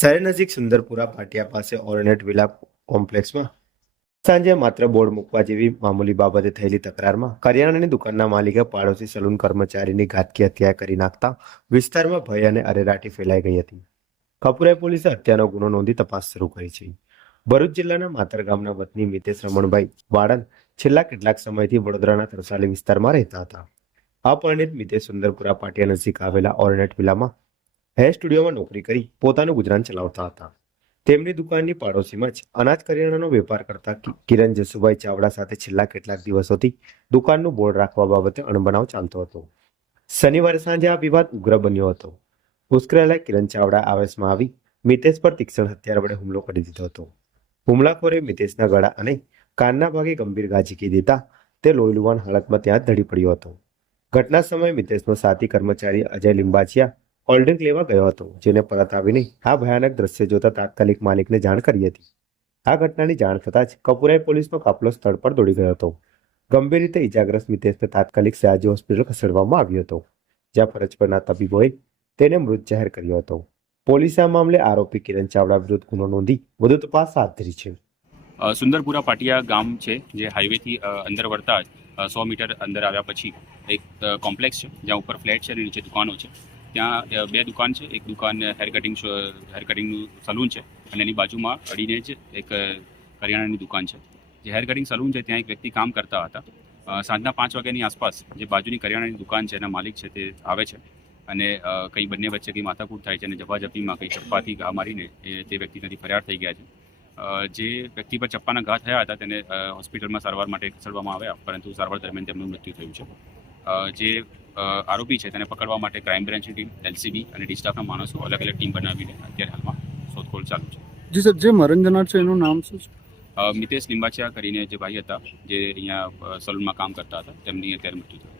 શહેર નજીક સુંદરપુરા પાટિયા પાસે ઓર્નેટ વિલા કોમ્પ્લેક્સમાં સાંજે માત્ર બોર્ડ મૂકવા જેવી મામૂલી બાબતે થયેલી તકરારમાં કરિયાણાની દુકાનના માલિકે પાડોશી સલૂન કર્મચારીની ઘાતકી હત્યા કરી નાખતા વિસ્તારમાં ભય અને અરેરાટી ફેલાઈ ગઈ હતી. કપુરાઈ પોલીસે હત્યાનો ગુનો નોંધી તપાસ શરૂ કરી છે. ભરૂચ જિલ્લાના માતર ગામના વતની મિતેશ રમણભાઈ વાડન છેલ્લા કેટલાક સમયથી વડોદરાના તરસાલી વિસ્તારમાં રહેતા હતા. અપરિણીત મિતેશ સુંદરપુરા પાટિયા નજીક આવેલા ઓર્નેટ વિલામાં હેર સ્ટુડિયોમાં નોકરી કરી પોતાનું ગુજરાન ચલાવતા હતા. તેમની દુકાનની પાડોશીમાં જ અનાજ કરિયાણાનો વેપાર કરતા કિરણ જસુભાઈ ચાવડા સાથે છેલ્લા કેટલાક દિવસોથી દુકાનનું બોર્ડ રાખવા બાબતે અણબનાવ ચાલતો હતો. શનિવારે સાંજે આ વિવાદ ઉગ્ર બન્યો હતો. ઉશ્કેરાયેલા કિરણ ચાવડા આવેશમાં આવી મિતેશ પર તીક્ષ્ણ હથિયાર વડે હુમલો કરી દીધો હતો. હુમલાખોરે મિતેશના ગળા અને કાનના ભાગે ગંભીર ઘા ઝીકી દેતા તે લોહીલુહાણ હાલતમાં ત્યાં જ ઢળી પડ્યો હતો. ઘટના સમયે મિતેશનો સાથી કર્મચારી અજય લિંબાચિયા કોલ્ડ્રિંક લેવા ગયો હતો, જેને પરત આવીને આ ભયાનક દ્રશ્ય જોતા તાત્કાલિક માલિકને જાણ કરી હતી. આ ઘટનાની જાણ થતાં જ કપુરાઈ પોલીસનો કાફલો સ્થળ પર દોડી ગયો હતો. ગંભીર રીતે ઇજાગ્રસ્ત મિતેશને તાત્કાલિક સયાજી હોસ્પિટલ ખસેડવામાં આવ્યો હતો, જ્યાં ફરજ પરના તબીબોએ તેને મૃત જાહેર કર્યો હતો. પોલીસે આ મામલે આરોપી કિરણ ચાવડા વિરુદ્ધ ગુનો નોંધી વધુ તપાસ હાથ ધરી છે. સુંદરપુરા પાટિયા ગામ છે, જે હાઈવેથી અંદર વળતા 100 મીટર અંદર આવ્યા પછી એક કોમ્પ્લેક્સ છે, જ્યાં ઉપર ફ્લેટ છે અને નીચે દુકાનો છે. ત્યાં બે દુકાન છે. એક દુકાન હેર કટિંગનું સલૂન છે અને એની બાજુમાં અડીને જ એક કરિયાણાની દુકાન છે. જે હેર કટિંગ સલૂન છે ત્યાં એક વ્યક્તિ કામ કરતા હતા. સાંજના 5 વાગ્યાની આસપાસ જે બાજુની કરિયાણાની દુકાન છે એના માલિક છે તે આવે છે અને કંઈ બંને વચ્ચે કંઈ માથાકૂટ થાય છે અને ઝપાઝપીમાં કંઈ ચપ્પાથી ઘા મારીને તે વ્યક્તિ ત્યાંથી ફરાર થઈ ગયા છે. જે વ્યક્તિ પર ચપ્પાના ઘા થયા હતા તેને હોસ્પિટલમાં સારવાર માટે ખસેડવામાં આવ્યા, પરંતુ સારવાર દરમિયાન તેમનું મૃત્યુ થયું છે. જે આરોપી છે તેને પકડવા માટે ક્રાઇમ બ્રાન્ચની ટીમ, એલસીબી અને ડી સ્ટાફના માણસો અલગ અલગ ટીમ બનાવીને અત્યારે હાલમાં શોધખોળ ચાલુ છે. જી સર, જે મરણ જનાર છે એનું નામ શું છે? મિતેશ લિંબાચિયા કરીને જે ભાઈ હતા, જે અહીંયા સલૂનમાં કામ કરતા હતા, તેમની અત્યારે મૃત્યુ થયું.